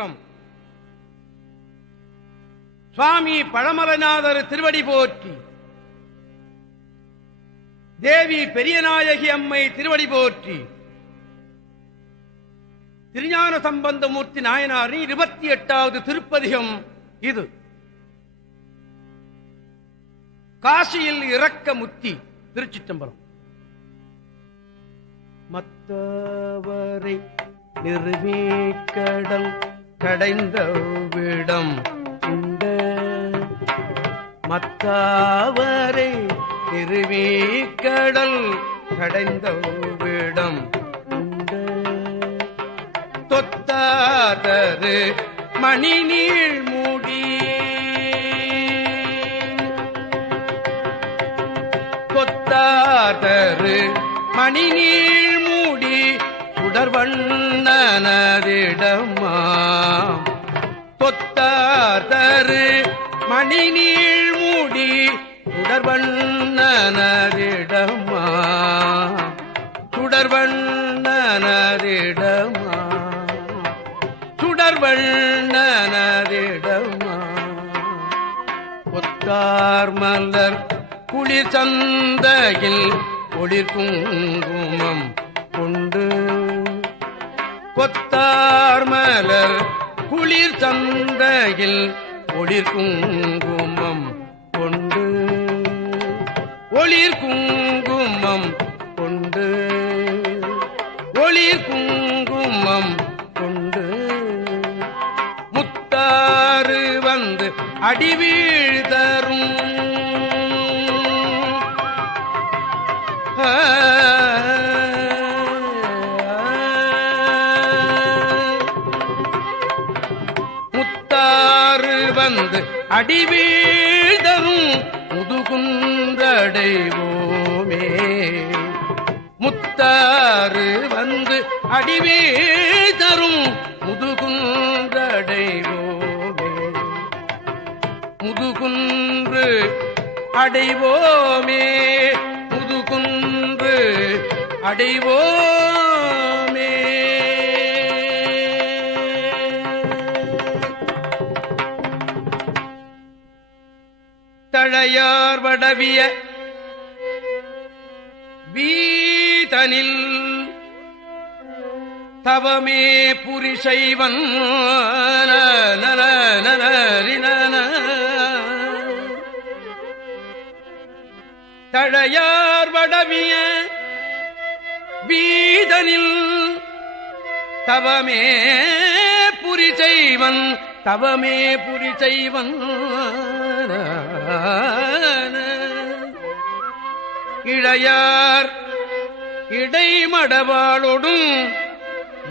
திருச்சிற்றம்பலம் சுவாமி பழமலநாதர் திருவடி போற்றி. தேவி பெரியநாயகி அம்மை திருவடி போற்றி. திருஞான சம்பந்தமூர்த்தி நாயனாரின் இருபத்தி எட்டாவது திருப்பதிகம் இது. காசியில் இறக்க முத்தி திருச்சிற்றம்பலம். மத்தவரை நிறுவீக்கடல் கடைந்த விடம் இந்த மத்தாவரை நிறுவீக்கடல் கடைந்த விடம் இந்த தொத்தாதரு மணி நீள் மூடி. கொத்தாதரு மணி நீள் மூடி சுடர்வண்ணனதிடமா மணி நீள் மூடி சுடர்வண்ணனதிடமா சுடர்வண்ணனரிடமா? சுடர்வண்ணனரிடமா? ஒத்தார் மலர் குளிர் சந்தையில் ஒளிர் குங்குமம் கொண்டு கொத்தார் மலர் குளிர் சந்தையில் ஒளிர் குங்குமம் கொண்டு. ஒளிர் குங்குமம் கொண்டு. ஒளிர் குங்குமம் கொண்டு. முத்தாறு வந்து அடிவீழ் அடிவீழ்தரும் முதுகுந்தடைவோமே முத்தாறு வந்து அடிவீழ்தரும் முதுகுந்தடைவோமே முதுகுன்று அடைவோமே. முதுகுன்று அடைவோ தழையார் வடவிய வீதனில் தவமே புரிசைவன். தழையார் வடவிய வீதனில் தவமே புரிசைவன். தவமே புரிசைவன். இழையார் இடைமடவாளொடும்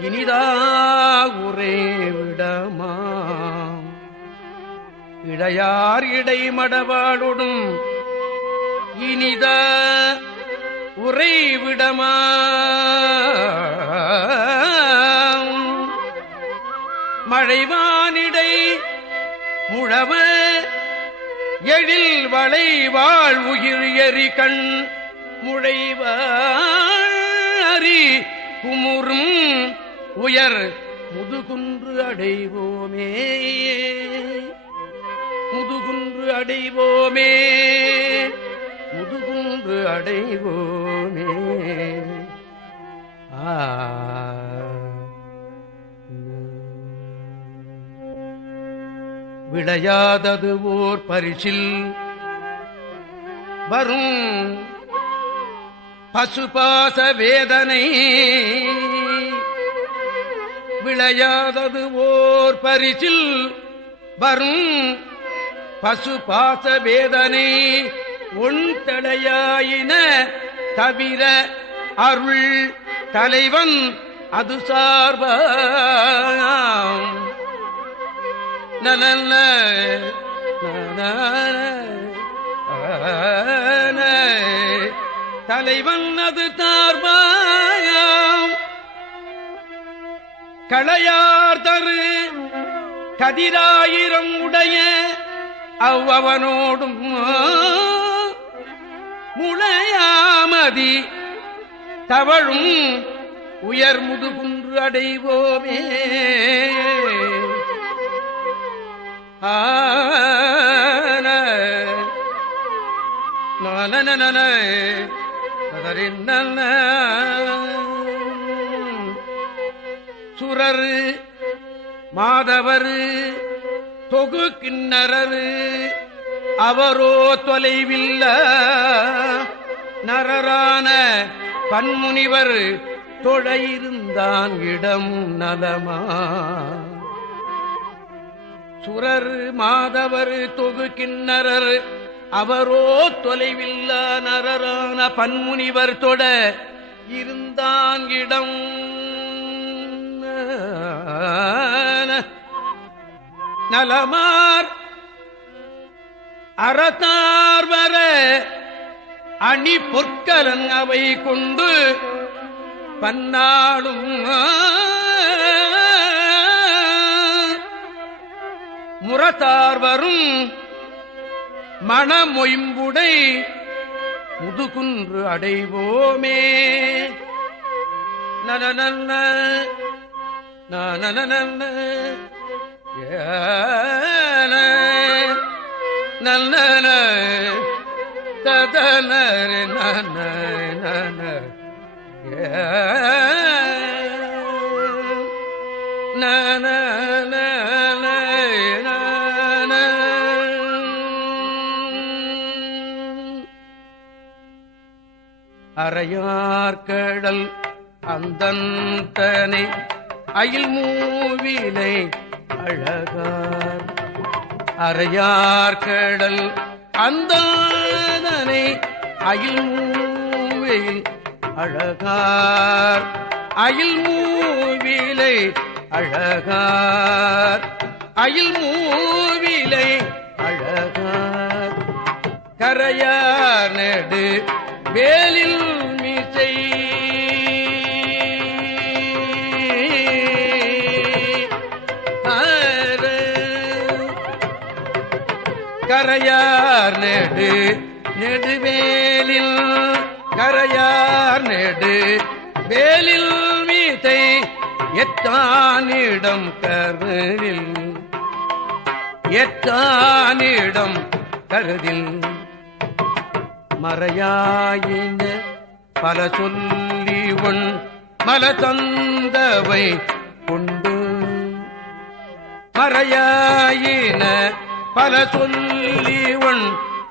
இனிதாகுரே விடமாம். விடமா இளையார் இடைமடவாளொடும் இனிதா உரை மழைவானிடை முழவன் எழில் வளைவாழ் உயிர் எரி கண் முழைவாரி குமுறும் உயர் முதுகுன்று அடைவோமே. முதுகுன்று அடைவோமே. முதுகுன்று அடைவோமே. ஆ. விளையாதது ஓர் பரிசில். வரும் பசுபாச வேதனை. விளையாதது ஓர் பரிசில். வரும் பசுபாச வேதனை. உன் தடையாயின தவிர அருள் தலைவன் அது சார்பாம். நலல்ல ah, தலைவன் அது தார்பாயாம் களையார் தரு கதிராயிரம் உடைய அவ்வவனோடும் முளையாமதி தவழும் உயர் முதுகுன்று அடைவோமே. சுரரு மாதவரு தொகு கிண்ணரரு அவரோ தொலைவில்ல நரரான பன்முனிவர் தொழையிருந்தான் இடம் நலமா சுரர் மாதவர் தொகு கிண்ணரர் அவரோ தொலைவில்ல நரரான பன்முனிவர் தொட இருந்தான் இடம். நலமார் அறத்தார் வர அணி பொற்கலன் அவை கொண்டு பன்னாடும் முரத்தார் வரும் மணமொயம்புடை முதுகுன்று அடைவோமே. நலநல்ல நலநல்ல ஏ மார்க்கடல் அந்தனை அயில் மூவினை அழகார். அறையார்கடல் அந்தனை அயில் மூவையில் அழகார். அயில் மூவிலை அழகார். அயில் மூவிலை அழகார். கரையார் நெடு வேலில் மீசை கரையார் நெடு நெடுவேலில் கரையார் நெடு வேலில் மீதை எத்தானிடம் கருதில். எத்தானிடம் கருதில். மறையாயின. பல சொல்லி உன் மல தந்தவை கொண்டு மறையாயின. பல சொல்லி உன்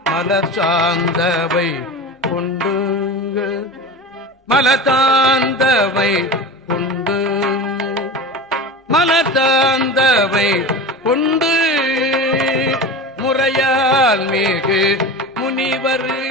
மலர் சார்ந்தவை கொண்டு மலத்தாந்தவை கொண்டு மலத்தாந்தவை கொண்டு முறையால் மிகு முனிவர்.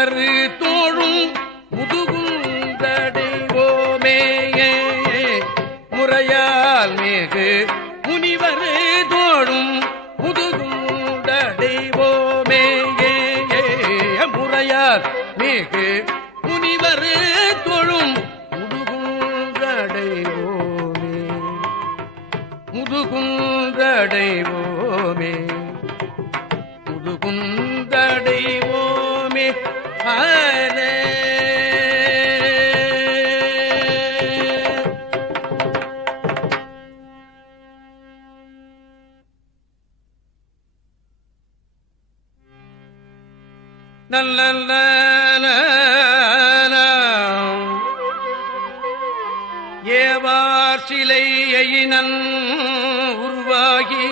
முனிவர் தோழும் முதுகும் ஏவார் சிலையினன் உருவாகி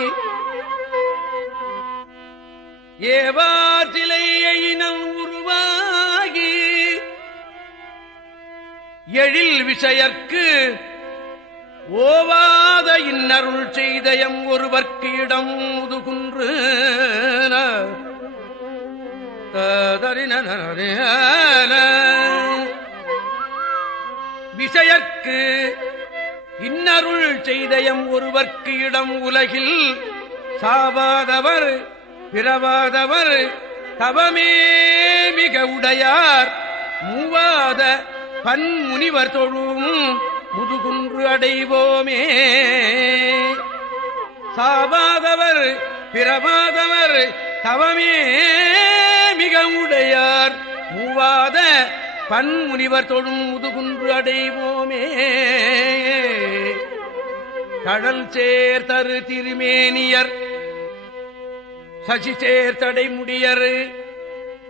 ஏவார் சிலையினம் உருவாகி எழில் விஷயற்கு ஓவாத இன்னருள் செய்தயம் ஒருவர்க்கு இடம் முதுகுன்று விஷயற்கு இன்னருள் செய்தயம் ஒருவர்க்கு இடம் உலகில். சாவாதவர் பிறவாதவர் தவமே மிக உடையார். மூவாத பன்முனிவர் தொழும் முதுகுன்று அடைவோமே. சாவாதவர் பிறவாதவர் தவமே மிக உடையார். மூவாத பன் முனிவர் தொழும் முதுகுன்று அடைவோமே. கடல் சேர் தரு திருமேனியர் சசி சேர் தடைமுடியர்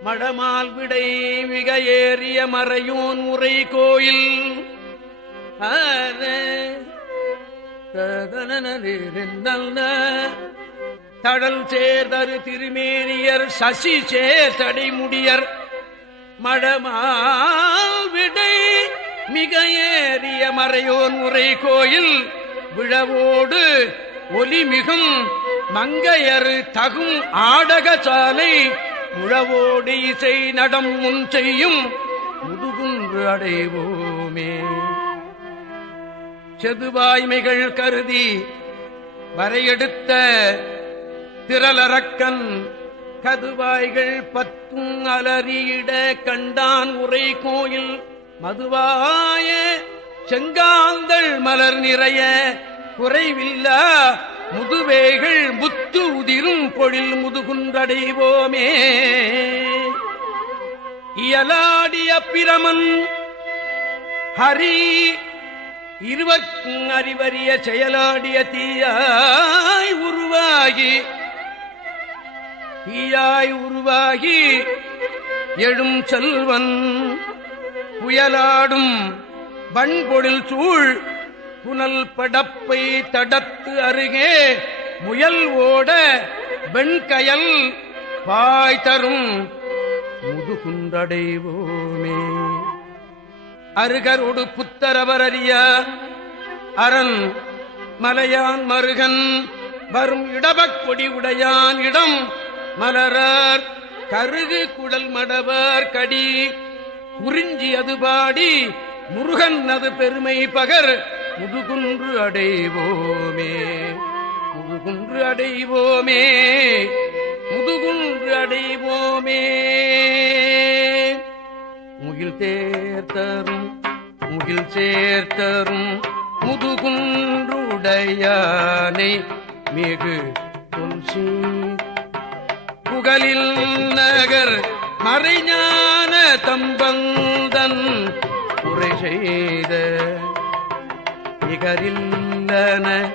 மடமால் விடை மிக ஏறிய மறையோன் உரை கோயில். தடல் சேர்தரு திருமேனியர் சசி சேர் தடைமுடியர் மடமால் விடை மிக ஏறிய மறையோன் உரை கோயில் விழவோடு ஒலிமிகும் மங்கையரு தகும் ஆடக சாலை முழவோடு இசை நடம் முன் செய்யும் முதுகுன்று அடைவோமே. செதுவாய்மைகள் கருதி வரையெடுத்த திரளரக்கன் கதுவாய்கள் பத்தும் அலறியிட கண்டான் உரை கோயில். மதுவாய செங்காந்தள் மலர் நிறைய குறைவில்லா முதுவேகள் முத்து உதிரும் பொழில் முதுகுன்றடைவோமே. இயலாடிய பிரமன் ஹரி இருவர்க்கும் அறிவறிய செயலாடிய தீயாய் உருவாகி தீயாய் உருவாகி எழும் செல்வன். புயலாடும் வண்பொழில் சூழ் புனல் படப்பை தடத்து அருகே முயல் ஓட வெண்கயல் பாய் தரும் முதுகுன்றடைவோமே அருகரோடு புத்தரவர் அறிய அரண் மலையான் மருகன் வரும் இடபக் கொடி உடையான் இடம் மலரார் கருகு குடல் மடவர் கடி. குறிஞ்சி அது பாடி முருகன் அது பெருமை பகர். முதுகுன்று அடைவோமே முதுகுன்று அடைவோமே முதுகுன்று அடைவோமே. முகில் தேர்த்தரும் முகில் சேர்த்தரும் முதுகுன்றுடையானை மிகு துல்சி புகழில் நகர் மறைஞான தம்பந்தன் உரை செய்த நிகரில்லன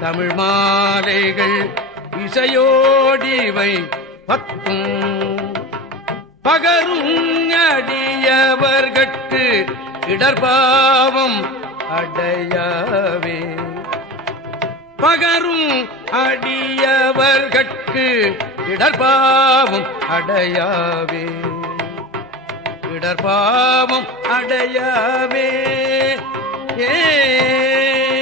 தமிழ் மாலைகள் இசையோடிவை பத்தும். பகரும் அடியவர்கட்கு இடர்பாவம் அடையாவே. பகரும் அடியவர்கட்கு இடர்பாவும் அடையாவே. இடர்பாவும் அடையாவே. ஏ